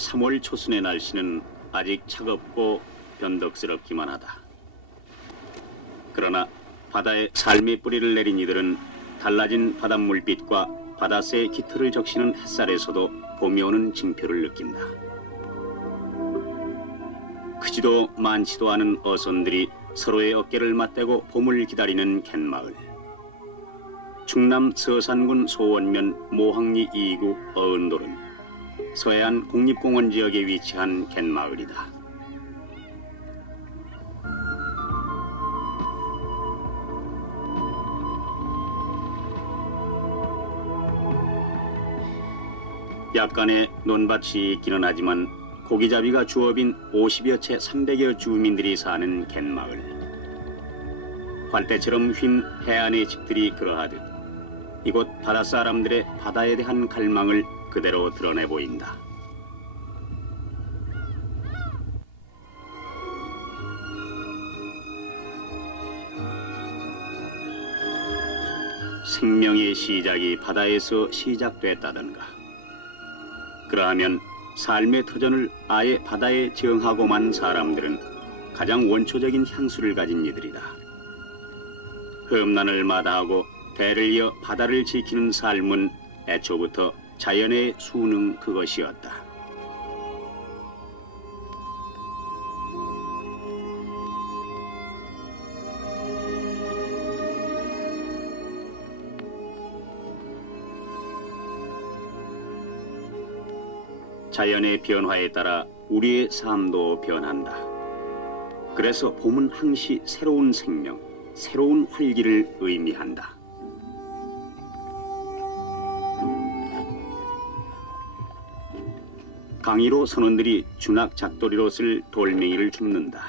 3월 초순의 날씨는 아직 차갑고 변덕스럽기만 하다. 그러나 바다에 삶의 뿌리를 내린 이들은 달라진 바닷물빛과 바다새의 깃털을 적시는 햇살에서도 봄이 오는 징표를 느낀다. 크지도 많지도 않은 어선들이 서로의 어깨를 맞대고 봄을 기다리는 갯마을. 충남 서산군 소원면 모항리 2구 어은돌은 서해안 국립공원 지역에 위치한 갯마을이다. 약간의 논밭이 있기는 하지만 고기잡이가 주업인 50여 채 300여 주민들이 사는 갯마을. 활대처럼 휜 해안의 집들이 그러하듯 이곳 바닷사람들의 바다에 대한 갈망을 그대로 드러내 보인다. 생명의 시작이 바다에서 시작됐다던가. 그러하면 삶의 터전을 아예 바다에 정하고만 사람들은 가장 원초적인 향수를 가진 이들이다. 험난을 마다하고 대를 이어 바다를 지키는 삶은 애초부터 자연의 수능 그것이었다. 자연의 변화에 따라 우리의 삶도 변한다. 그래서 봄은 항시 새로운 생명, 새로운 활기를 의미한다. 강의로 선원들이 주낙 작돌이로 쓸 돌멩이를 줍는다.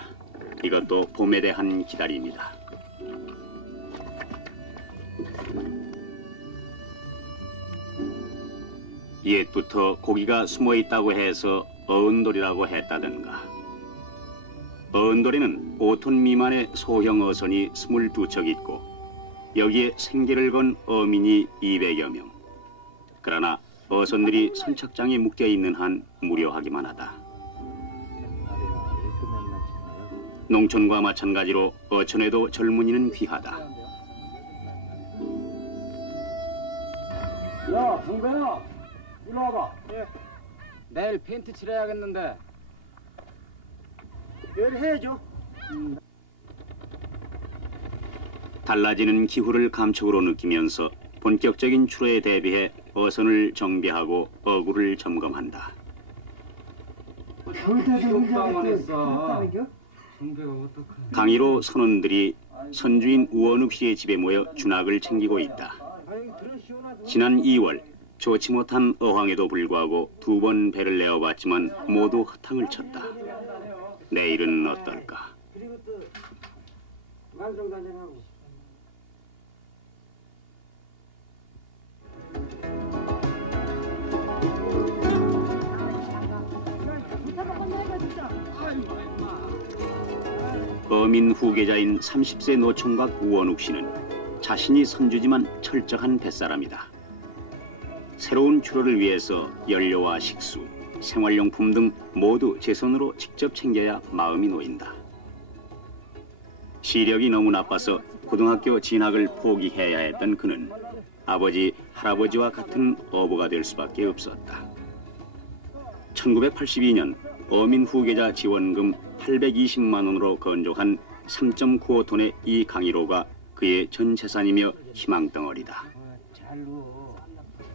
이것도 봄에 대한 기다림이다. 옛부터 고기가 숨어 있다고 해서 어은돌이라고 했다던가. 어은돌에는 5톤 미만의 소형 어선이 22척 있고 여기에 생계를 건 어민이 200여 명. 그러나 어선들이 선착장에 묶여 있는 한 무료하기만 하다. 농촌과 마찬가지로 어촌에도 젊은이는 귀하다. 야, 동배야, 일로 와봐. 예. 내일 페인트 칠해야겠는데. 내일 해야죠. 달라지는 기후를 감촉으로 느끼면서 본격적인 출하에 대비해 어선을 정비하고 어구를 점검한다. 강의로 선원들이 선주인 우원욱 씨의 집에 모여 준학을 챙기고 있다. 지난 2월 좋지 못한 어황에도 불구하고 2번 배를 내어봤지만 모두 허탕을 쳤다. 내일은 어떨까? 어민 후계자인 30세 노총각 우원욱 씨는 자신이 선주지만 철저한 뱃사람이다. 새로운 출하를 위해서 연료와 식수, 생활용품 등 모두 제 손으로 직접 챙겨야 마음이 놓인다. 시력이 너무 나빠서 고등학교 진학을 포기해야 했던 그는 아버지, 할아버지와 같은 어부가 될 수밖에 없었다. 1982년 어민 후계자 지원금 820만 원으로 건조한 3.95톤의 이 강의로가 그의 전 재산이며 희망덩어리다.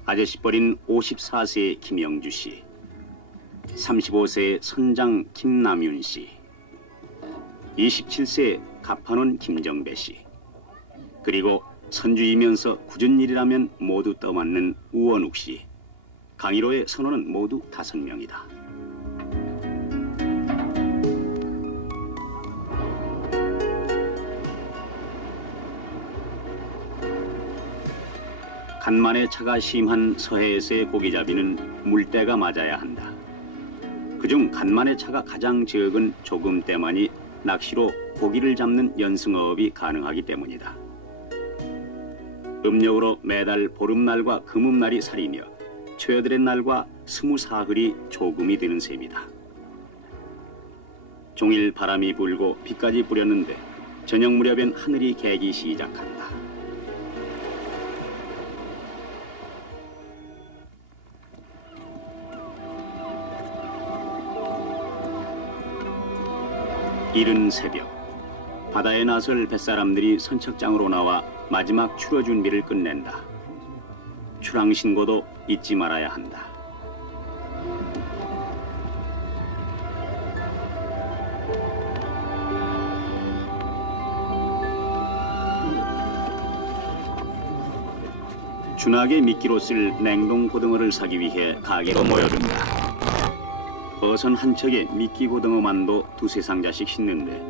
아저씨뻘인 54세의 김영주 씨, 35세의 선장 김남윤 씨, 27세의 갑판원 김정배 씨, 그리고 선주이면서 굳은 일이라면 모두 떠맡는 우원욱 씨. 강의로의 선원은 모두 5명이다. 간만에 차가 심한 서해에서의 고기잡이는 물때가 맞아야 한다. 그중 간만에 차가 가장 적은 조금 때만이 낚시로 고기를 잡는 연승어업이 가능하기 때문이다. 음력으로 매달 보름날과 금음날이 살이며 초여들의 날과 24흘이 조금이 되는 셈이다. 종일 바람이 불고 비까지 뿌렸는데 저녁 무렵엔 하늘이 개기 시작한다. 이른 새벽, 바다에 나설 뱃사람들이 선착장으로 나와 마지막 출어 준비를 끝낸다. 출항 신고도 잊지 말아야 한다. 준하게 미끼로 쓸 냉동 고등어를 사기 위해 가게로 모여든다. 어선 한 척에 미끼 고등어만도 두세 상자씩 싣는데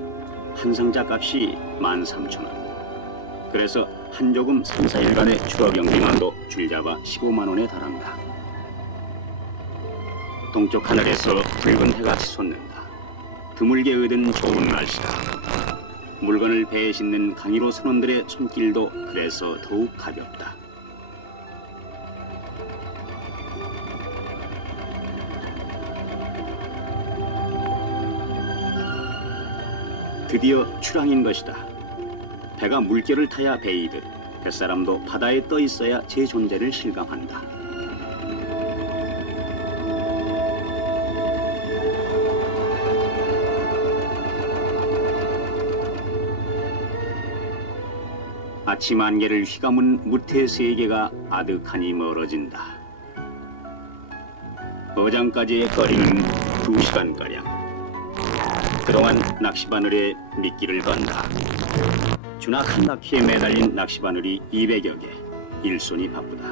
한 상자 값이 13,000원. 그래서 한 조금 3, 4일간의 출어 경비만도 줄잡아 15만 원에 달한다. 동쪽 하늘에서 붉은 해가 치솟는다. 드물게 얻은 좋은 날씨다. 물건을 배에 싣는 강의로 선원들의 손길도 그래서 더욱 가볍다. 드디어 출항인 것이다. 배가 물결을 타야 배이듯 뱃사람도 바다에 떠 있어야 제 존재를 실감한다. 아침 안개를 휘감은 무태 세계가 아득하니 멀어진다. 어장까지의 거리는 2시간가량. 그동안 낚시바늘에 미끼를 건다. 주낙한 낚시에 매달린 낚시바늘이 200여 개. 일손이 바쁘다.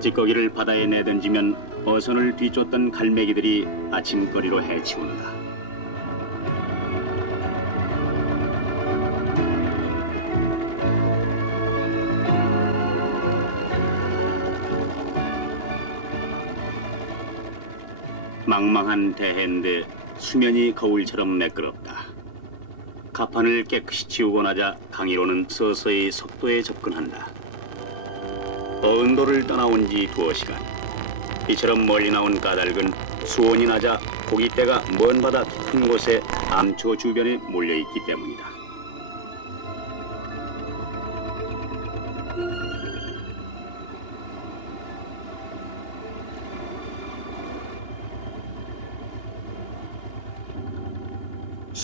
찌꺼기를 바다에 내던지면 어선을 뒤쫓던 갈매기들이 아침거리로 해치운다. 망망한 대해인데 수면이 거울처럼 매끄럽다. 가판을 깨끗이 치우고 나자 강의로는 서서히 속도에 접근한다. 어은도를 떠나온 지 2시간. 이처럼 멀리 나온 까닭은 수온이 낮아 고깃대가 먼 바다 깊은 곳에 암초 주변에 몰려있기 때문이다.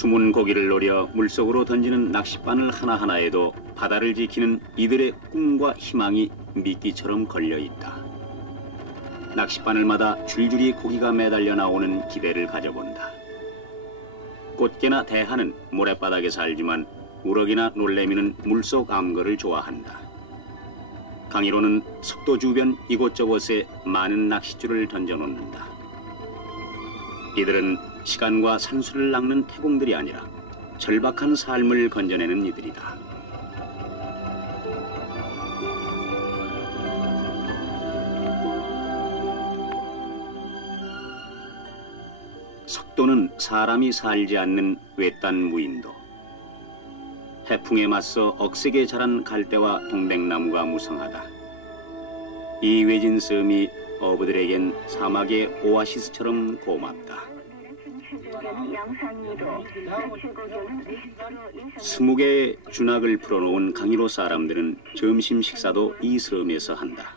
숨은 고기를 노려 물속으로 던지는 낚싯바늘 하나하나에도 바다를 지키는 이들의 꿈과 희망이 미끼처럼 걸려있다. 낚싯바늘마다 줄줄이 고기가 매달려 나오는 기대를 가져본다. 꽃게나 대하는 모래바닥에 살지만 우럭이나 놀래미는 물속 암거를 좋아한다. 강의로는 석도 주변 이곳저곳에 많은 낚싯줄을 던져놓는다. 이들은 시간과 산수를 낚는 태공들이 아니라 절박한 삶을 건져내는 이들이다. 석도는 사람이 살지 않는 외딴 무인도. 해풍에 맞서 억세게 자란 갈대와 동백나무가 무성하다. 이 외진 섬이 어부들에겐 사막의 오아시스처럼 고맙다. 20개의 준학을 풀어놓은 강의로 사람들은 점심 식사도 이 섬에서 한다.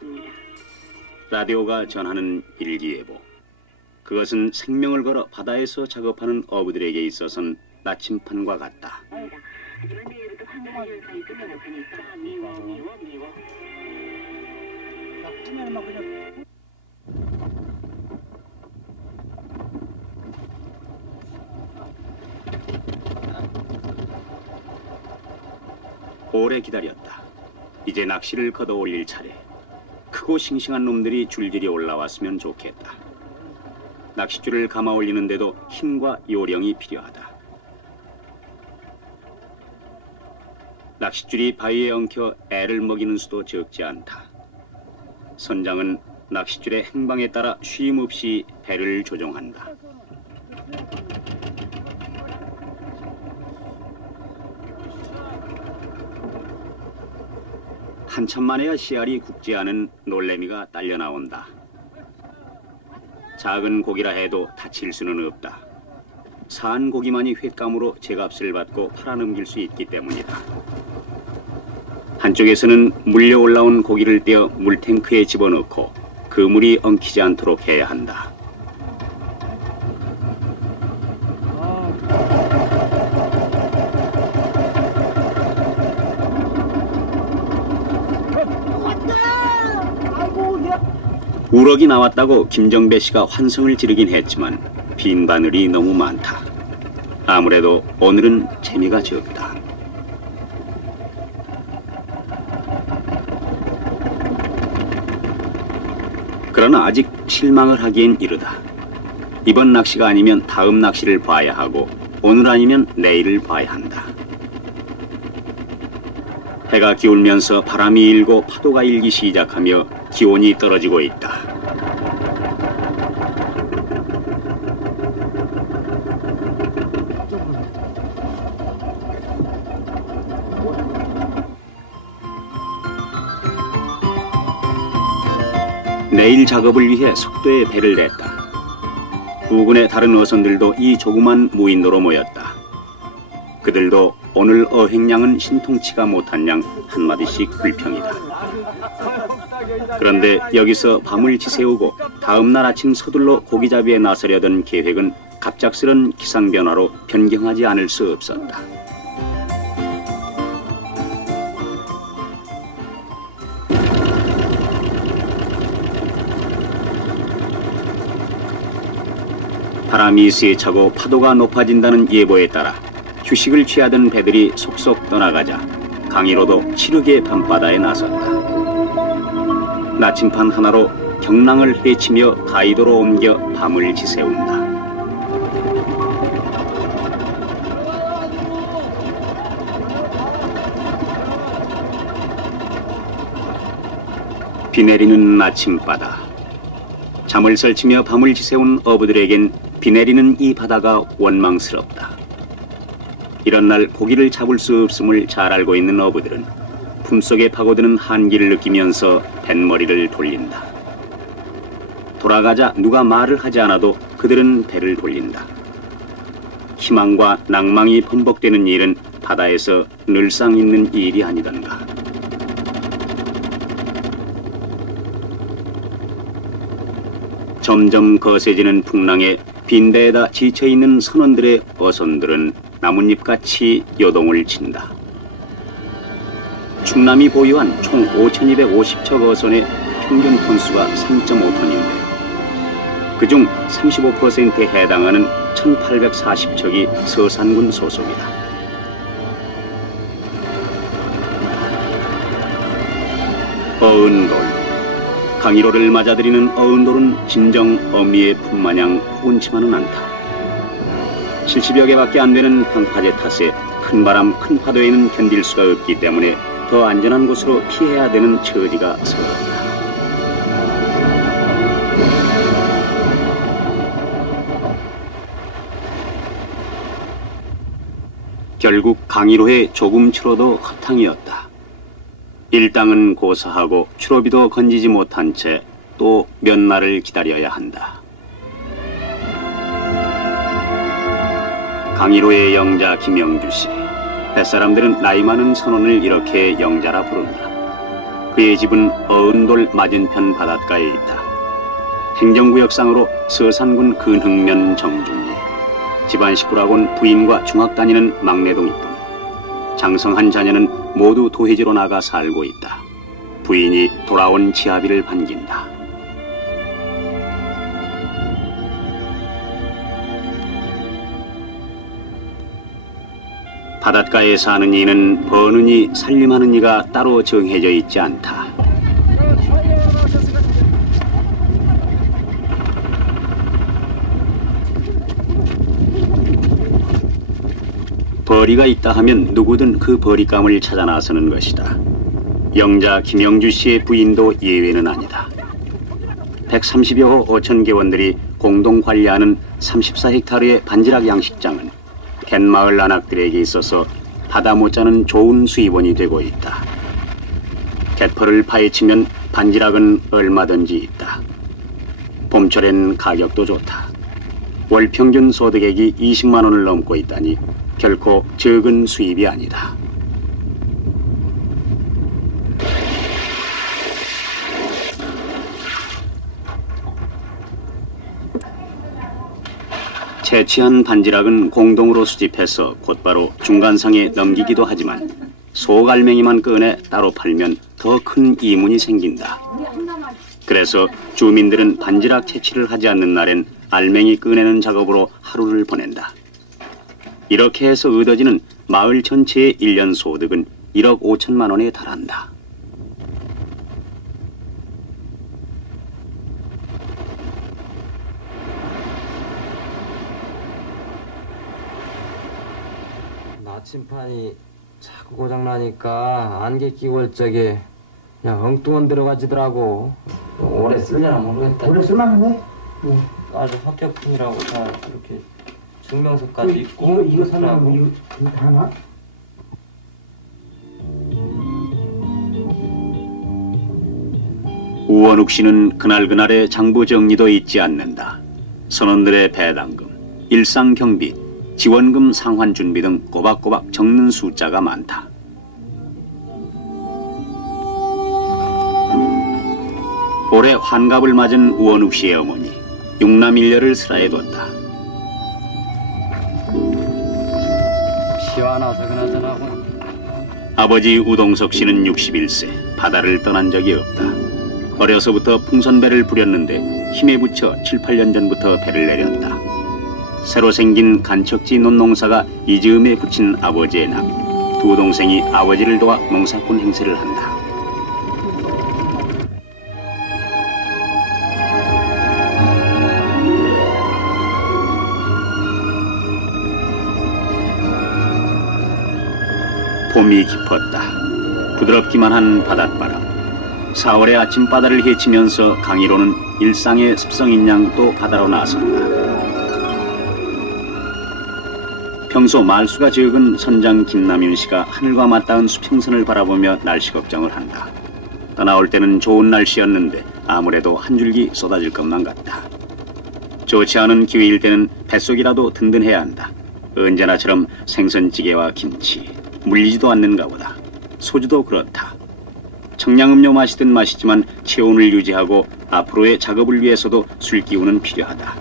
라디오가 전하는 일기예보. 그것은 생명을 걸어 바다에서 작업하는 어부들에게 있어서는 나침판과 같다. 오래 기다렸다. 이제 낚시를 걷어올릴 차례. 크고 싱싱한 놈들이 줄줄이 올라왔으면 좋겠다. 낚싯줄을 감아 올리는데도 힘과 요령이 필요하다. 낚싯줄이 바위에 엉켜 애를 먹이는 수도 적지 않다. 선장은 낚싯줄의 행방에 따라 쉼없이 배를 조종한다. 한참 만에야 씨알이 굵지 않은 놀래미가 딸려 나온다. 작은 고기라 해도 다칠 수는 없다. 산 고기만이 횟감으로 제값을 받고 팔아넘길 수 있기 때문이다. 한쪽에서는 물려 올라온 고기를 떼어 물탱크에 집어넣고 그 물이 엉키지 않도록 해야 한다. 우럭이 나왔다고 김정배 씨가 환성을 지르긴 했지만 빈 바늘이 너무 많다. 아무래도 오늘은 재미가 적다. 그러나 아직 실망을 하기엔 이르다. 이번 낚시가 아니면 다음 낚시를 봐야 하고 오늘 아니면 내일을 봐야 한다. 해가 기울면서 바람이 일고 파도가 일기 시작하며 기온이 떨어지고 있다. 내일 작업을 위해 속도에 배를 냈다. 부근의 다른 어선들도 이 조그만 무인도로 모였다. 그들도 오늘 어획량은 신통치가 못한 양 한마디씩 불평이다. 그런데 여기서 밤을 지새우고 다음날 아침 서둘러 고기잡이에 나서려던 계획은 갑작스런 기상 변화로 변경하지 않을 수 없었다. 바람이 세차고 파도가 높아진다는 예보에 따라 휴식을 취하던 배들이 속속 떠나가자 강희로도 치르게 밤바다에 나섰다. 나침판 하나로 경랑을 헤치며 가이도로 옮겨 밤을 지새운다. 비 내리는 나침바다. 잠을 설치며 밤을 지새운 어부들에겐 비 내리는 이 바다가 원망스럽다. 이런 날 고기를 잡을 수 없음을 잘 알고 있는 어부들은 품속에 파고드는 한기를 느끼면서 뱃머리를 돌린다. 돌아가자 누가 말을 하지 않아도 그들은 배를 돌린다. 희망과 낭망이 번복되는 일은 바다에서 늘상 있는 일이 아니던가. 점점 거세지는 풍랑에 빈대에다 지쳐있는 선원들의 어선들은 나뭇잎같이 요동을 친다. 충남이 보유한 총 5,250척 어선의 평균 톤수가 3.5톤인데 그중 35%에 해당하는 1,840척이 서산군 소속이다. 어은돌. 강희로를 맞아들이는 어은돌은 진정 어미의 품마냥 포근치만은 않다. 70여 개밖에 안 되는 방파제 탓에 큰 바람, 큰 파도에는 견딜 수가 없기 때문에 더 안전한 곳으로 피해야 되는 처지가 서럽다. 결국 강희로의 조금 추로도 허탕이었다. 일당은 고사하고 추로비도 건지지 못한 채 또 몇 날을 기다려야 한다. 강희로의 영자 김영주 씨. 뱃사람들은 나이 많은 선원을 이렇게 영자라 부른다. 그의 집은 어은돌 맞은편 바닷가에 있다. 행정구역상으로 서산군 근흥면 정중리. 집안 식구라곤 부인과 중학 다니는 막내동이뿐. 장성한 자녀는 모두 도회지로 나가 살고 있다. 부인이 돌아온 지아비를 반긴다. 바닷가에 사는 이는 버는 이 살림하는 이가 따로 정해져 있지 않다. 벌이가 있다 하면 누구든 그 벌이감을 찾아 나서는 것이다. 영자 김영주 씨의 부인도 예외는 아니다. 130여 호 어촌계원들이 공동 관리하는 34헥타르의 반지락 양식장은 갯마을 난악들에게 있어서 바다 못지않은 좋은 수입원이 되고 있다. 갯벌을 파헤치면 반지락은 얼마든지 있다. 봄철엔 가격도 좋다. 월 평균 소득액이 20만 원을 넘고 있다니 결코 적은 수입이 아니다. 채취한 반지락은 공동으로 수집해서 곧바로 중간상에 넘기기도 하지만 소갈맹이만 꺼내 따로 팔면 더 큰 이문이 생긴다. 그래서 주민들은 반지락 채취를 하지 않는 날엔 알맹이 꺼내는 작업으로 하루를 보낸다. 이렇게 해서 얻어지는 마을 전체의 1년 소득은 1억 5천만 원에 달한다. 나침판이 자꾸 고장나니까 안개 끼고 올 적에 그냥 엉뚱한 들어가지더라고. 오래 쓸려나 모르겠다. 오래 쓸만한데? 아주 합격품이라고 다 이렇게 증명서까지 있고. 이거 사면 이거 다 하나? 우원욱 씨는 그날그날의 장부 정리도 잊지 않는다. 선원들의 배당금, 일상 경비, 지원금 상환 준비 등 꼬박꼬박 적는 숫자가 많다. 올해 환갑을 맞은 우원욱 씨의 어머니, 육남 일녀를 슬하에 뒀다. 시원해서 그나저나. 아버지 우동석 씨는 61세, 바다를 떠난 적이 없다. 어려서부터 풍선배를 부렸는데 힘에 부쳐 7, 8년 전부터 배를 내렸다. 새로 생긴 간척지 논농사가 이즈음에 붙인 아버지의 남, 두 동생이 아버지를 도와 농사꾼 행세를 한다. 봄이 깊었다. 부드럽기만 한 바닷바람. 4월의 아침바다를 헤치면서 강의로는 일상의 습성인 양 또 바다로 나선다. 평소 말수가 적은 선장 김남윤 씨가 하늘과 맞닿은 수평선을 바라보며 날씨 걱정을 한다. 떠나올 때는 좋은 날씨였는데 아무래도 한 줄기 쏟아질 것만 같다. 좋지 않은 기회일 때는 뱃속이라도 든든해야 한다. 언제나처럼 생선찌개와 김치, 물리지도 않는가 보다. 소주도 그렇다. 청량음료 마시든 마시지만 체온을 유지하고 앞으로의 작업을 위해서도 술기운은 필요하다.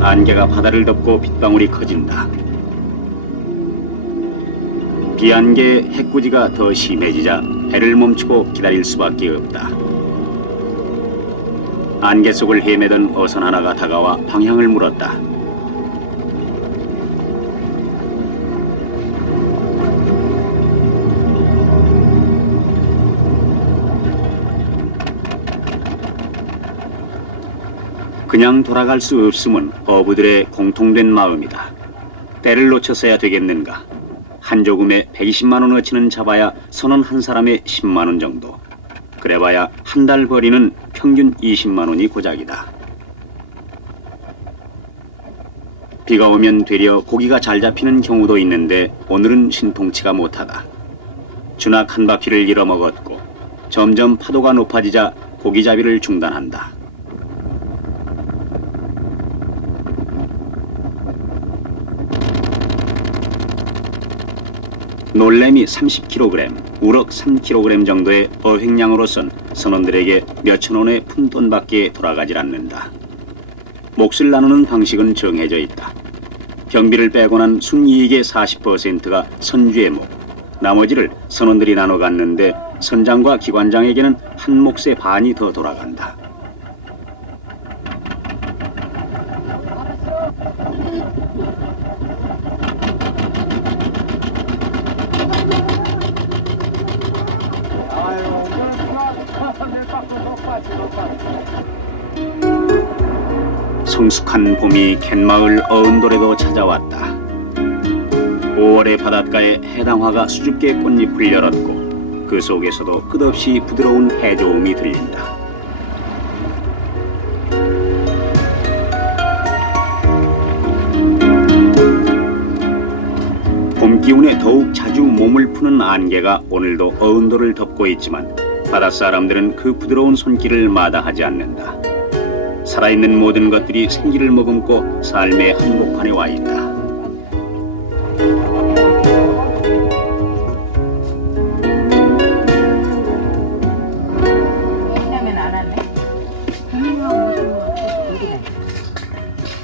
안개가 바다를 덮고 빗방울이 커진다. 비안개 해꾸지가 더 심해지자 배를 멈추고 기다릴 수밖에 없다. 안개 속을 헤매던 어선 하나가 다가와 방향을 물었다. 그냥 돌아갈 수 없음은 어부들의 공통된 마음이다. 때를 놓쳤어야 되겠는가. 한 조금에 120만 원어치는 잡아야 선원 한 사람에 10만 원 정도. 그래봐야 한 달 벌이는 평균 20만 원이 고작이다. 비가 오면 되려 고기가 잘 잡히는 경우도 있는데 오늘은 신통치가 못하다. 주낙 한 바퀴를 잃어먹었고 점점 파도가 높아지자 고기잡이를 중단한다. 놀래미 30kg, 우럭 3kg 정도의 어획량으로선 선원들에게 몇천 원의 푼돈밖에 돌아가질 않는다. 몫을 나누는 방식은 정해져 있다. 경비를 빼고 난 순이익의 40%가 선주의 몫, 나머지를 선원들이 나눠 갔는데 선장과 기관장에게는 한 몫의 반이 더 돌아간다. 성숙한 봄이 갯마을 어은돌에도 찾아왔다. 5월의 바닷가에 해당화가 수줍게 꽃잎을 열었고 그 속에서도 끝없이 부드러운 해저음이 들린다. 때문에 더욱 자주 몸을 푸는 안개가 오늘도 어은도를 덮고 있지만 바닷사람들은 그 부드러운 손길을 마다하지 않는다. 살아있는 모든 것들이 생기를 머금고 삶의 한복판에 와 있다.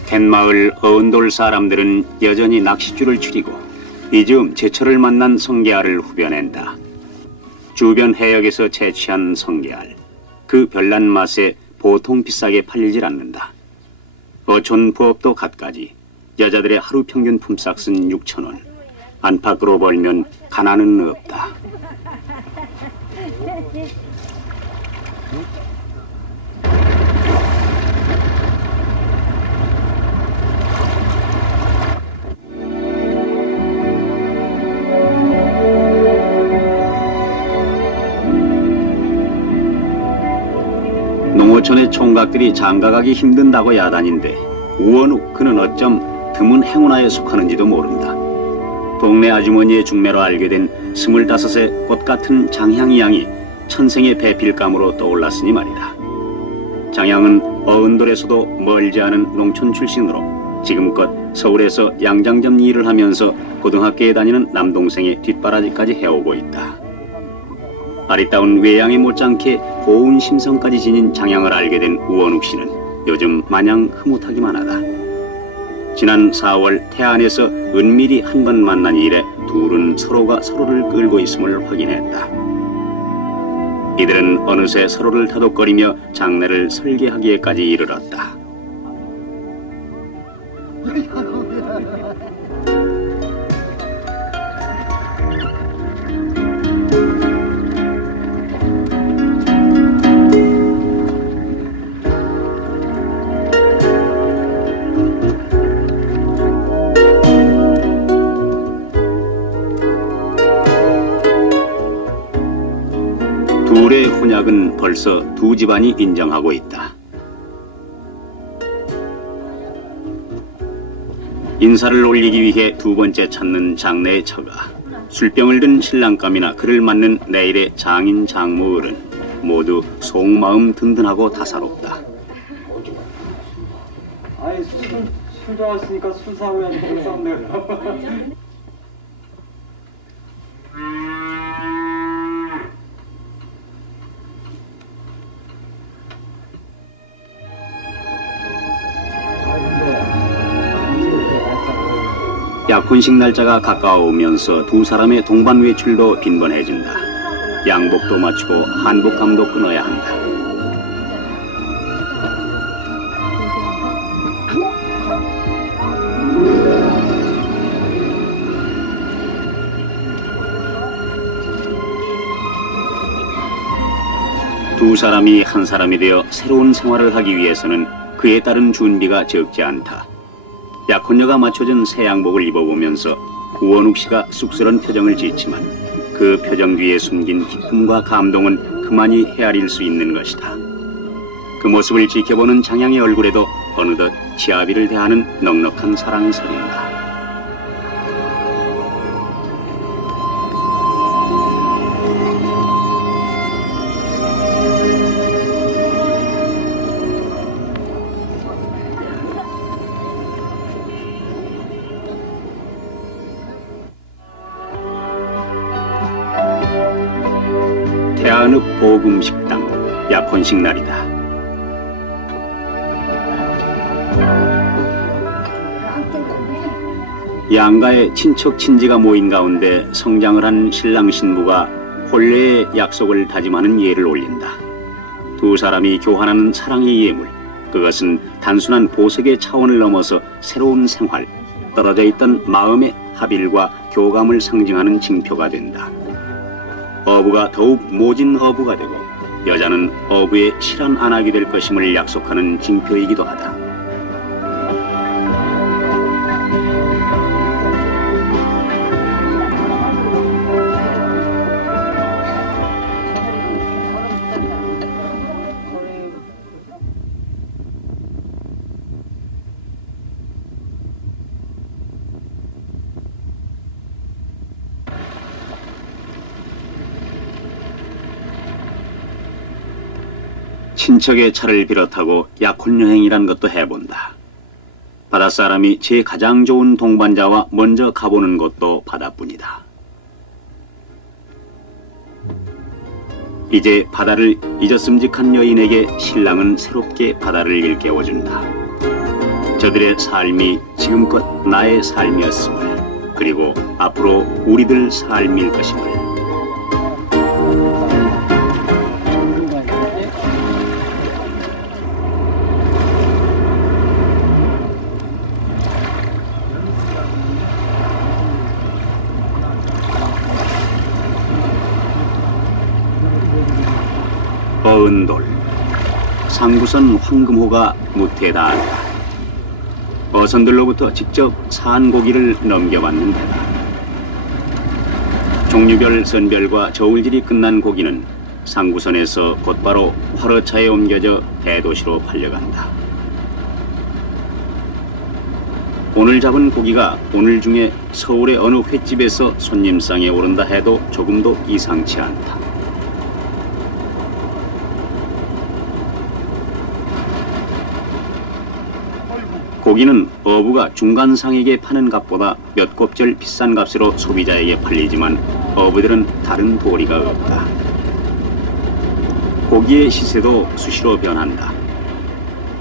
갯마을 어은돌 사람들은 여전히 낚싯줄을 추리고 이즈음 제철을 만난 성게알을 후벼낸다. 주변 해역에서 채취한 성게알, 그 별난 맛에 보통 비싸게 팔리질 않는다. 어촌 부업도 갖가지, 여자들의 하루 평균 품삯은 6,000원. 안팎으로 벌면 가난은 없다. 농어촌의 총각들이 장가가기 힘든다고 야단인데 우원욱 그는 어쩜 드문 행운아에 속하는지도 모른다. 동네 아주머니의 중매로 알게 된 25의 꽃같은 장향이 양이 천생의 배필감으로 떠올랐으니 말이다. 장향은 어은돌에서도 멀지 않은 농촌 출신으로 지금껏 서울에서 양장점 일을 하면서 고등학교에 다니는 남동생의 뒷바라지까지 해오고 있다. 아리따운 외양에 못지않게 고운 심성까지 지닌 장향을 알게 된 우원욱 씨는 요즘 마냥 흐뭇하기만 하다. 지난 4월 태안에서 은밀히 한 번 만난 이래 둘은 서로가 서로를 끌고 있음을 확인했다. 이들은 어느새 서로를 타독거리며 장례를 설계하기에까지 이르렀다. 둘의 혼약은 벌써 두 집안이 인정하고 있다. 인사를 올리기 위해 두 번째 찾는 장내의 처가, 술병을 든 신랑감이나 그를 맞는 내일의 장인 장모 어른, 모두 속마음 든든하고 다사롭다. 아이 술 좋아하시니까 술 사오야지 술 사온대요. 약혼식 날짜가 가까워오면서 두 사람의 동반 외출도 빈번해진다. 양복도 마치고 한복감도 끊어야 한다. 두 사람이 한 사람이 되어 새로운 생활을 하기 위해서는 그에 따른 준비가 적지 않다. 약혼녀가 맞춰준 새 양복을 입어보면서 우원욱 씨가 쑥스런 표정을 짓지만 그 표정 뒤에 숨긴 기쁨과 감동은 그만이 헤아릴 수 있는 것이다. 그 모습을 지켜보는 장양의 얼굴에도 어느덧 치아비를 대하는 넉넉한 사랑이 서린다. 태안읍 보금식당 약혼식 날이다. 양가의 친척 친지가 모인 가운데 성장을 한 신랑 신부가 혼례의 약속을 다짐하는 예를 올린다. 두 사람이 교환하는 사랑의 예물, 그것은 단순한 보석의 차원을 넘어서 새로운 생활, 떨어져 있던 마음의 합일과 교감을 상징하는 징표가 된다. 어부가 더욱 모진 어부가 되고 여자는 어부의 실한 안악이 될 것임을 약속하는 징표이기도 하다. 친척의 차를 비롯하고 약혼 여행이란 것도 해본다. 바닷사람이 제 가장 좋은 동반자와 먼저 가보는 것도 바다뿐이다. 이제 바다를 잊었음직한 여인에게 신랑은 새롭게 바다를 일깨워준다. 저들의 삶이 지금껏 나의 삶이었음을, 그리고 앞으로 우리들 삶일 것임을. 어은돌, 상부선 황금호가 무태에 닿았다. 어선들로부터 직접 산 고기를 넘겨받는 데다. 종류별 선별과 저울질이 끝난 고기는 상부선에서 곧바로 화로차에 옮겨져 대도시로 팔려간다. 오늘 잡은 고기가 오늘 중에 서울의 어느 횟집에서 손님상에 오른다 해도 조금도 이상치 않다. 고기는 어부가 중간상에게 파는 값보다 몇 곱절 비싼 값으로 소비자에게 팔리지만 어부들은 다른 도리가 없다. 고기의 시세도 수시로 변한다.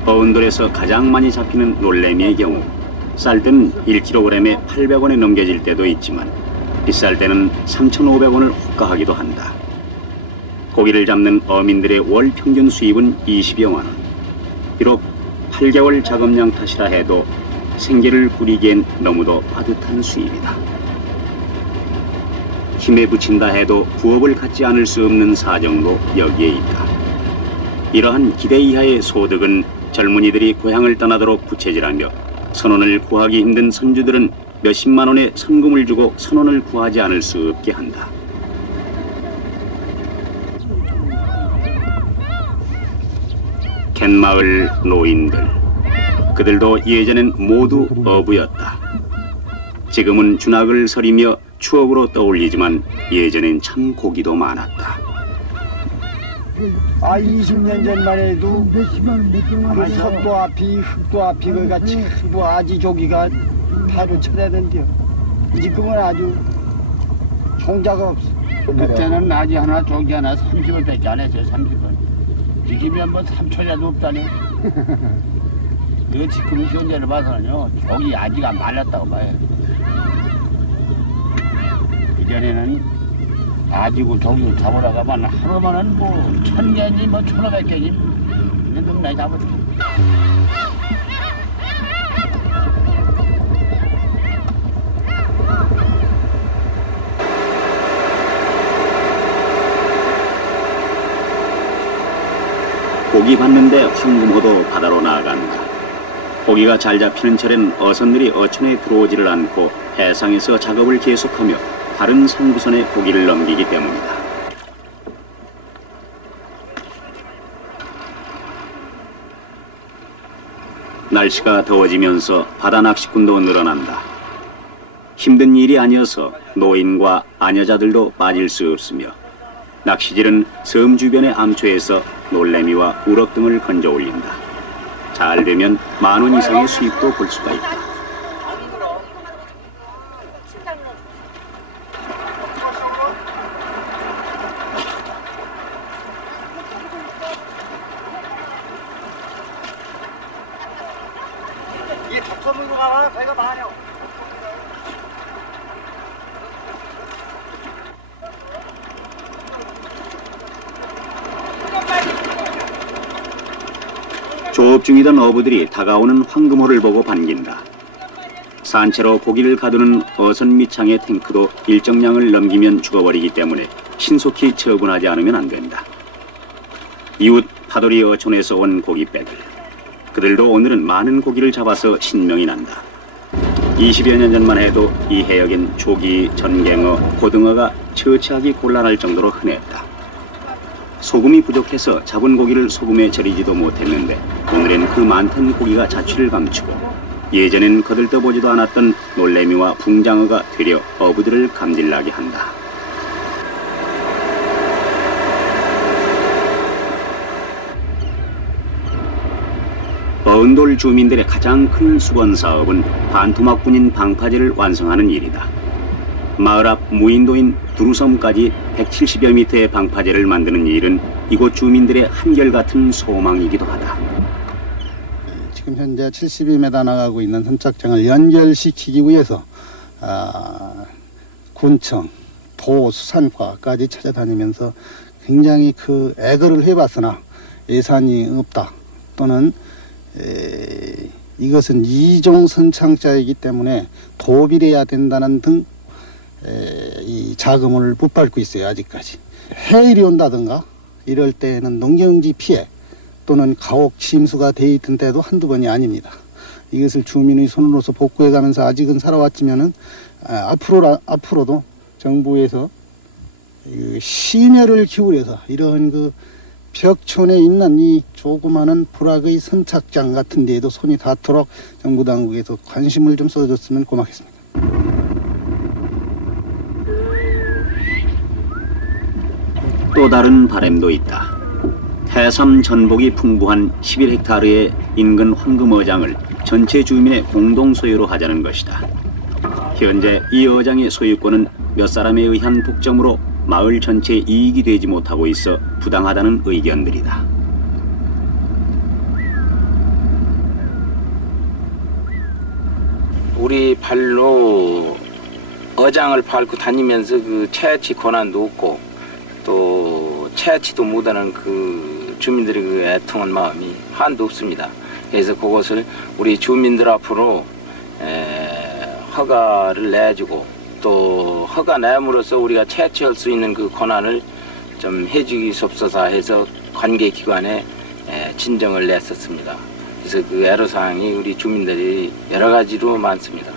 어은돌에서 가장 많이 잡히는 놀래미의 경우 쌀 때는 1kg에 800원에 넘겨질 때도 있지만 비쌀 때는 3,500원을 호가하기도 한다. 고기를 잡는 어민들의 월 평균 수입은 20여만 원. 비록 8개월 작업량 탓이라 해도 생계를 꾸리기엔 너무도 빠듯한 수입이다. 힘에 부친다 해도 부업을 갖지 않을 수 없는 사정도 여기에 있다. 이러한 기대 이하의 소득은 젊은이들이 고향을 떠나도록 부채질하며 선원을 구하기 힘든 선주들은 몇십만 원의 선금을 주고 선원을 구하지 않을 수 없게 한다. 갯마을 노인들, 그들도 예전엔 모두 어부였다. 지금은 준학을 서리며 추억으로 떠올리지만 예전엔 참 고기도 많았다. 20년 전만 해도 그 석도 앞이 흙도 앞이 그 같이 뭐 아지조기가 배로 쳐대던데요. 지금은 아주 종자가 없어. 그때는 아지 하나 조기 하나 30원밖에 안 했어요. 30원. 지금은 뭐 3천이라도 없다네. 그 지금 현재를 봐서는요, 조기 아지가 말랐다고 봐요. 이전에는 아지고 조기고 잡으러 가면 하루만은 뭐 1,000개니 뭐 1,500개니 넘나 잡았지. 고기 받는데 황금호도 바다로 나아간다. 고기가 잘 잡히는 철엔 어선들이 어촌에 들어오지를 않고 해상에서 작업을 계속하며 다른 상부선에 고기를 넘기기 때문이다. 날씨가 더워지면서 바다 낚시꾼도 늘어난다. 힘든 일이 아니어서 노인과 아녀자들도 빠질 수 없으며 낚시질은 섬 주변의 암초에서 놀래미와 우럭 등을 건져 올린다. 잘 되면 10,000원 이상의 수입도 볼 수가 있다. 이게 덕선으로 가면 배가 많아요. 조업 중이던 어부들이 다가오는 황금호를 보고 반긴다. 산채로 고기를 가두는 어선 밑창의 탱크도 일정량을 넘기면 죽어버리기 때문에 신속히 처분하지 않으면 안 된다. 이웃 파도리 어촌에서 온 고깃배들, 그들도 오늘은 많은 고기를 잡아서 신명이 난다. 20여 년 전만 해도 이 해역엔 조기, 전갱어, 고등어가 처치하기 곤란할 정도로 흔했다. 소금이 부족해서 잡은 고기를 소금에 절이지도 못했는데 오늘은 그 많던 고기가 자취를 감추고 예전엔 거들떠보지도 않았던 놀래미와 붕장어가 되려 어부들을 감질나게 한다. 어은돌 주민들의 가장 큰 수건 사업은 반토막분인 방파제를 완성하는 일이다. 마을 앞 무인도인 두루섬까지 170여 미터의 방파제를 만드는 일은 이곳 주민들의 한결같은 소망이기도 하다. 지금 현재 72m 나가고 있는 선착장을 연결시키기 위해서 군청, 도, 수산과까지 찾아다니면서 굉장히 그 애걸을 해봤으나 예산이 없다. 또는 이것은 이종 선착장이기 때문에 도비해야 된다는 등 이 자금을 못 받고 있어요. 아직까지. 해일이 온다든가 이럴 때는 농경지 피해 또는 가옥 침수가 돼 있던 때도 한두 번이 아닙니다. 이것을 주민의 손으로서 복구해가면서 아직은 살아왔지만은 앞으로도 정부에서 심혈을 기울여서 이런 그 벽촌에 있는 이 조그마한 불악의 선착장 같은 데에도 손이 닿도록 정부 당국에서 관심을 좀 써줬으면 고맙겠습니다. 또 다른 바람도 있다. 해삼 전복이 풍부한 11헥타르의 인근 황금어장을 전체 주민의 공동 소유로 하자는 것이다. 현재 이 어장의 소유권은 몇 사람에 의한 독점으로 마을 전체에 이익이 되지 못하고 있어 부당하다는 의견들이다. 우리 발로 어장을 밟고 다니면서 그 채취 권한도 없고 또 채취도 못하는 그 주민들의 그 애통한 마음이 한도 없습니다. 그래서 그것을 우리 주민들 앞으로 허가를 내주고 또 허가 내므로써 우리가 채취할 수 있는 그 권한을 좀 해주기소서 해서 관계기관에 진정을 냈었습니다. 그래서 그 애로사항이 우리 주민들이 여러 가지로 많습니다.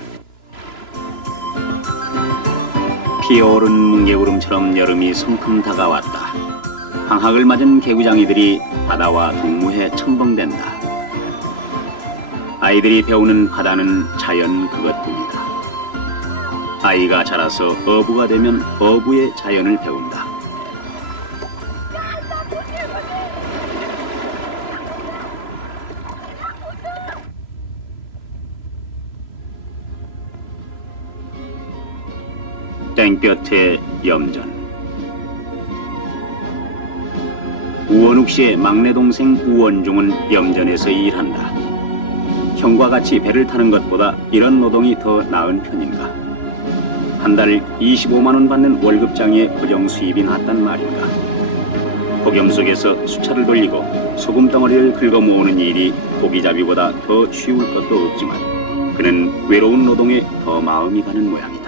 피어오른 뭉게구름처럼 여름이 성큼 다가왔다. 방학을 맞은 개구장이들이 바다와 동무해 첨벙댄다. 아이들이 배우는 바다는 자연 그것뿐이다. 아이가 자라서 어부가 되면 어부의 자연을 배운다. 땡볕의 염전. 우원욱 씨의 막내 동생 우원중은 염전에서 일한다. 형과 같이 배를 타는 것보다 이런 노동이 더 나은 편인가? 한 달 25만 원 받는 월급장에 고정 수입이 났단 말인가? 폭염 속에서 수차를 돌리고 소금 덩어리를 긁어 모으는 일이 고기잡이보다 더 쉬울 것도 없지만 그는 외로운 노동에 더 마음이 가는 모양이다.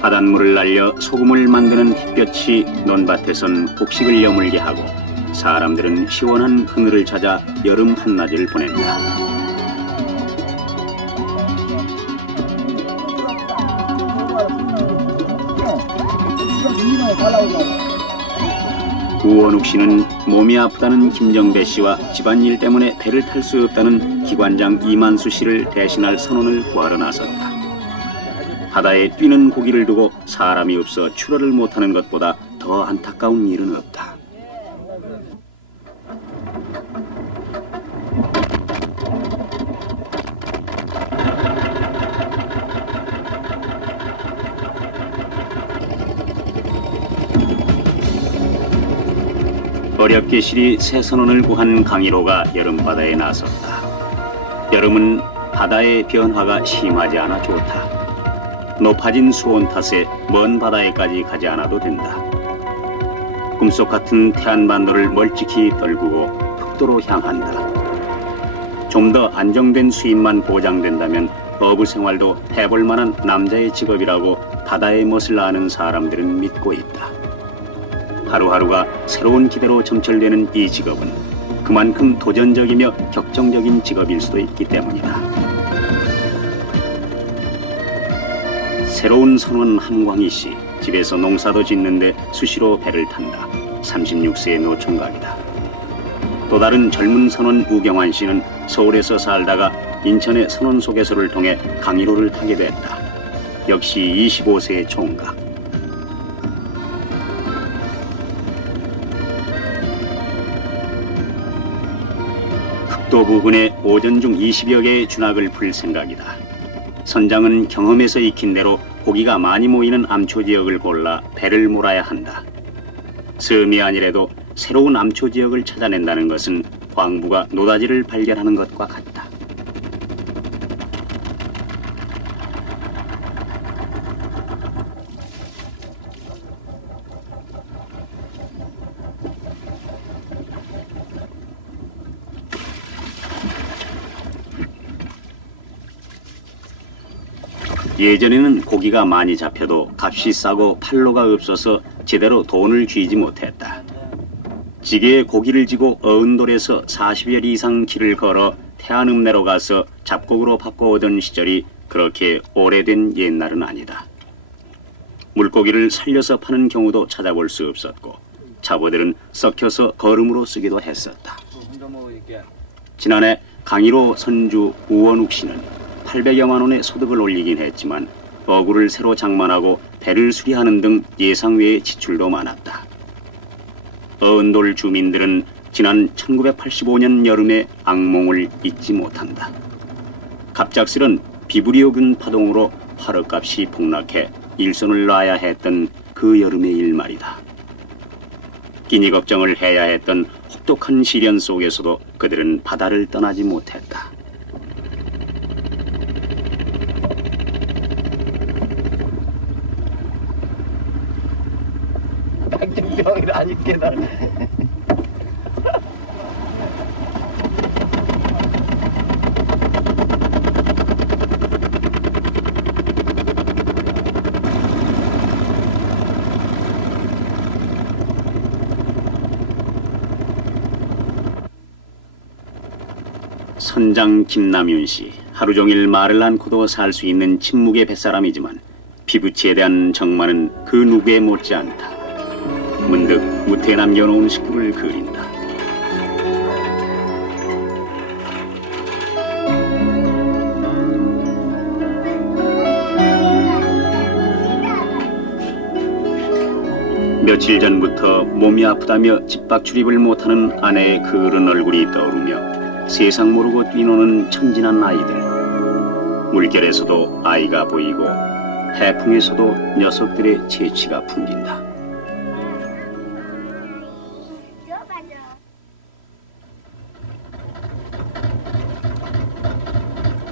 바닷물을 날려 소금을 만드는 햇볕이 논밭에선 곡식을 여물게 하고 사람들은 시원한 그늘을 찾아 여름 한낮을 보낸다. 우원욱 씨는 몸이 아프다는 김정배 씨와 집안일 때문에 배를 탈 수 없다는 기관장 이만수 씨를 대신할 선원을 구하러 나섰다. 바다에 뛰는 고기를 두고 사람이 없어 출어를 못하는 것보다 더 안타까운 일은 없다. 어렵게 실이 새 선원을 구한 강일호가 여름바다에 나섰다. 여름은 바다의 변화가 심하지 않아 좋다. 높아진 수온 탓에 먼 바다에까지 가지 않아도 된다. 꿈속 같은 태안반도를 멀찍이 떨구고 북도로 향한다. 좀 더 안정된 수입만 보장된다면 어부 생활도 해볼 만한 남자의 직업이라고 바다의 멋을 아는 사람들은 믿고 있다. 하루하루가 새로운 기대로 점철되는 이 직업은 그만큼 도전적이며 격정적인 직업일 수도 있기 때문이다. 새로운 선원 한광희 씨, 집에서 농사도 짓는데 수시로 배를 탄다. 36세의 노총각이다. 또 다른 젊은 선원 우경환 씨는 서울에서 살다가 인천의 선원소개소를 통해 강일호를 타게 됐다. 역시 25세의 총각. 흑도 부근에 오전 중 20여 개의 준학을 풀 생각이다. 선장은 경험에서 익힌 대로 고기가 많이 모이는 암초 지역을 골라 배를 몰아야 한다. 섬이 아니래도 새로운 암초 지역을 찾아낸다는 것은 광부가 노다지를 발견하는 것과 같다. 예전에는 고기가 많이 잡혀도 값이 싸고 판로가 없어서 제대로 돈을 쥐지 못했다. 지게에 고기를 지고 어은돌에서 40여 리 이상 길을 걸어 태안읍내로 가서 잡곡으로 바꿔오던 시절이 그렇게 오래된 옛날은 아니다. 물고기를 살려서 파는 경우도 찾아볼 수 없었고 잡어들은 썩혀서 거름으로 쓰기도 했었다. 지난해 강일호 선주 우원욱 씨는 800여만 원의 소득을 올리긴 했지만 어구를 새로 장만하고 배를 수리하는 등 예상 외의 지출도 많았다. 어은돌 주민들은 지난 1985년 여름의 악몽을 잊지 못한다. 갑작스런 비브리오균 파동으로 화롯값이 폭락해 일손을 놔야 했던 그 여름의 일 말이다. 끼니 걱정을 해야 했던 혹독한 시련 속에서도 그들은 바다를 떠나지 못했다. 병이라 아니 깨달아. 선장 김남윤 씨, 하루 종일 말을 않고도 살 수 있는 침묵의 뱃사람이지만 피부치에 대한 정만은 그 누구에 못지않다. 문득 무태에 남겨놓은 식구를 그린다. 며칠 전부터 몸이 아프다며 집밖 출입을 못하는 아내의 그을은 얼굴이 떠오르며 세상 모르고 뛰노는 천진한 아이들. 물결에서도 아이가 보이고 해풍에서도 녀석들의 재치가 풍긴다.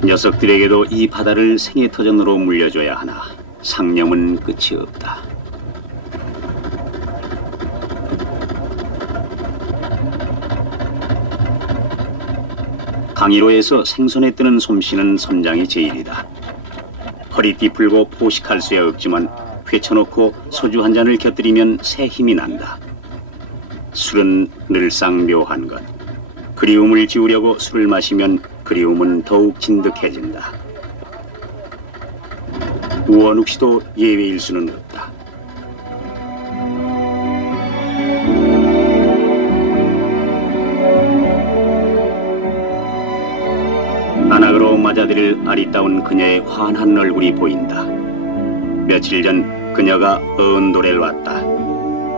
녀석들에게도 이 바다를 생애터전으로 물려줘야 하나 상념은 끝이 없다. 강일호에서 생선에 뜨는 솜씨는 선장이 제일이다. 허리띠 풀고 포식할 수야 없지만 회쳐놓고 소주 한 잔을 곁들이면 새 힘이 난다. 술은 늘상 묘한 것. 그리움을 지우려고 술을 마시면 그리움은 더욱 진득해진다. 우원욱 씨도 예외일 수는 없다. 안악으로 맞아들일 아리따운 그녀의 환한 얼굴이 보인다. 며칠 전 그녀가 어은도래를 왔다.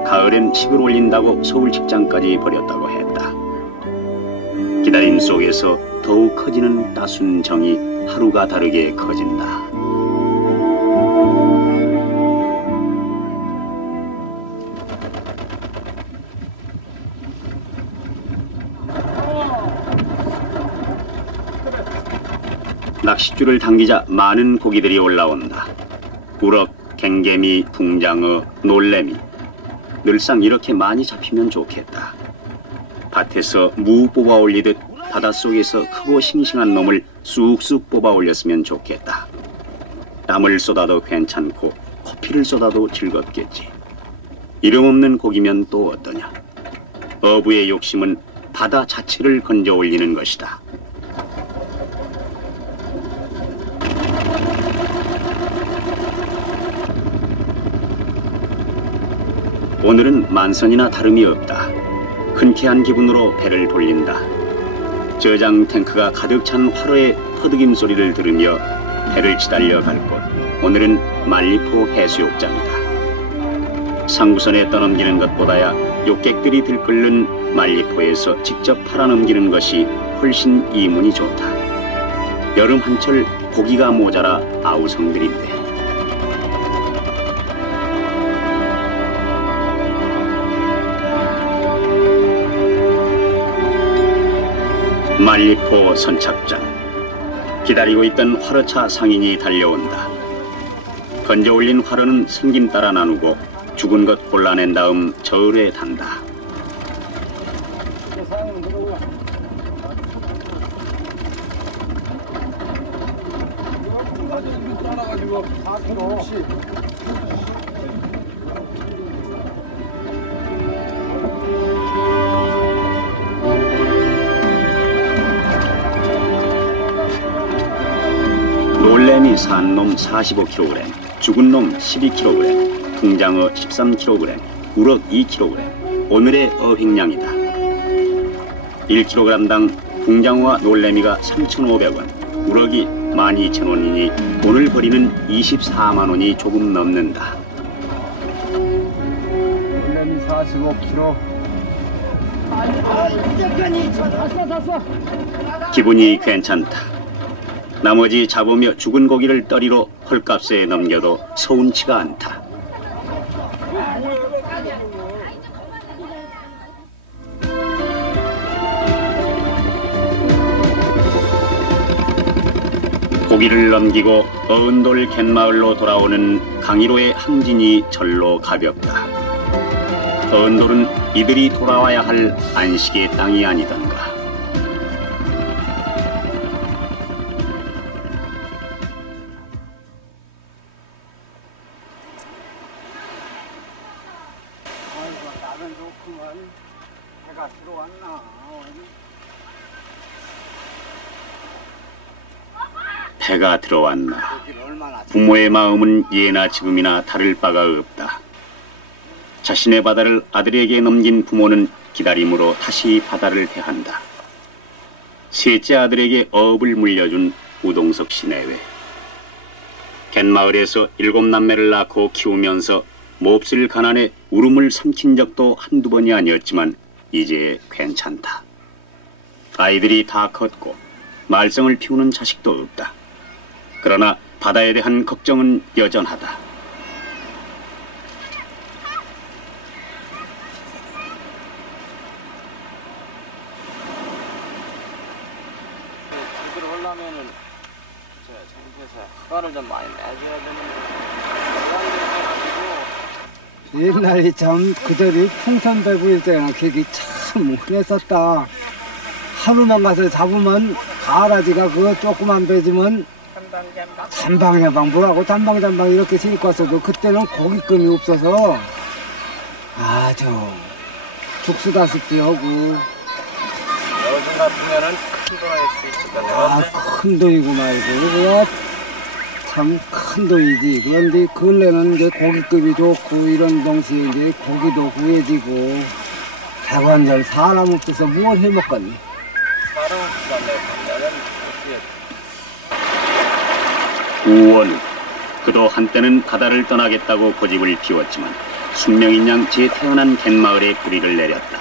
가을엔 식을 올린다고 서울 직장까지 버렸다고 했다. 기다림 속에서 더욱 커지는 따순 정이 하루가 다르게 커진다. 낚싯줄을 당기자 많은 고기들이 올라온다. 우럭, 갱개미, 붕장어, 놀래미. 늘상 이렇게 많이 잡히면 좋겠다. 밭에서 무 뽑아 올리듯 바닷속에서 크고 싱싱한 놈을 쑥쑥 뽑아 올렸으면 좋겠다. 땀을 쏟아도 괜찮고 커피를 쏟아도 즐겁겠지. 이름 없는 고기면 또 어떠냐. 어부의 욕심은 바다 자체를 건져 올리는 것이다. 오늘은 만선이나 다름이 없다. 흔쾌한 기분으로 배를 돌린다. 저장 탱크가 가득 찬 화로에 허드김 소리를 들으며 배를 치달려 갈 곳, 오늘은 말리포 해수욕장이다. 상구선에 떠넘기는 것보다야 욕객들이 들끓는 말리포에서 직접 팔아넘기는 것이 훨씬 이문이 좋다. 여름 한철 고기가 모자라 아우성들인데 말리포 선착장. 기다리고 있던 화로차 상인이 달려온다. 건져 올린 화로는 생김 따라 나누고 죽은 것 골라낸 다음 저울에 단다. 놀래미 산 놈 45kg, 죽은 놈 12kg, 풍장어 13kg, 우럭 2kg, 오늘의 어획량이다. 1kg당 풍장어와 놀래미가 3,500원, 우럭이 12,000원이니 오늘 벌이는 24만 원이 조금 넘는다. 놀래미 45kg. 기분이 괜찮다. 나머지 잡으며 죽은 고기를 떠리로 헐값에 넘겨도 서운치가 않다. 고기를 넘기고 어은돌 갯마을로 돌아오는 강일호의 항진이 절로 가볍다. 어은돌은 이들이 돌아와야 할 안식의 땅이 아니던가. 해가 들어왔나. 부모의 마음은 예나 지금이나 다를 바가 없다. 자신의 바다를 아들에게 넘긴 부모는 기다림으로 다시 바다를 대한다. 셋째 아들에게 어업을 물려준 우동석 씨 내외. 갯마을에서 7남매를 낳고 키우면서 몹쓸 가난에 울음을 삼킨 적도 한두 번이 아니었지만 이제 괜찮다. 아이들이 다 컸고 말썽을 피우는 자식도 없다. 그러나 바다에 대한 걱정은 여전하다. 제대로 하려면은 정부에서 허가를 좀 많이 내줘야 되는데 옛날에 참 그들이 풍선배구일 때나 그게 참 흔했었다. 하루만 가서 잡으면 가라지가 그 조그만 배지면 잠방잠방 뭐라고 잠방잠방 이렇게 신고 왔어도 그때는 고깃금이 없어서 아주 죽수다습기 하고 요즘 같으면은 큰 돈 할 수 있을 것 같아. 큰 돈이고 말고 이거 참 큰 돈이지. 그런데 근래는 이제 고깃급이 좋고 이런 동시에 이제 고기도 구해지고 대관절 사람 없어서 뭘 해먹겠니? 사람 없으면 내가 우원. 그도 한때는 바다를 떠나겠다고 고집을 피웠지만 숙명인 양 재태어난 갯마을에 뿌리를 내렸다.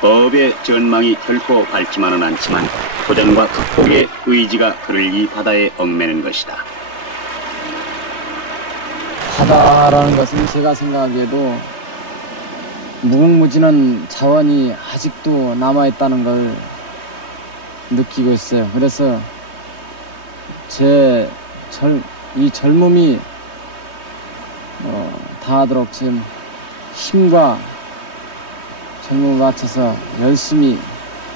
어업의 전망이 결코 밝지만은 않지만 도전과 극복의 의지가 그를 이 바다에 얽매는 것이다. 바다라는 것은 제가 생각하기에도 무궁무진한 자원이 아직도 남아있다는 걸 느끼고 있어요. 그래서 이 젊음이 다하도록 지금 힘과 젊음을 맞춰서 열심히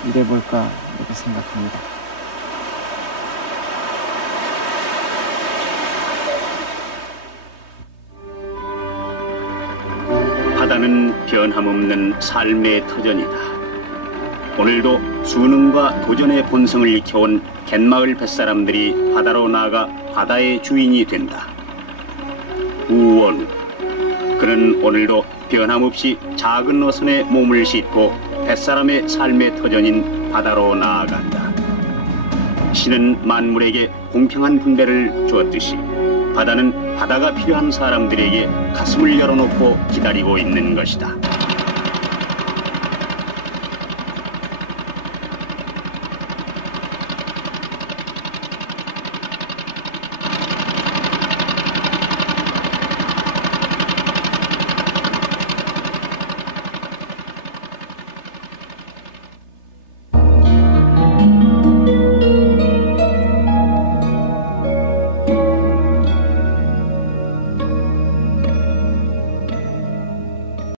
일해볼까 이렇게 생각합니다. 바다는 변함없는 삶의 터전이다. 오늘도 수능과 도전의 본성을 익혀온 갯마을 뱃사람들이 바다로 나아가 바다의 주인이 된다. 우원우. 그는 오늘도 변함없이 작은 어선에 몸을 싣고 뱃사람의 삶의 터전인 바다로 나아간다. 신은 만물에게 공평한 분배를 주었듯이 바다는 바다가 필요한 사람들에게 가슴을 열어놓고 기다리고 있는 것이다.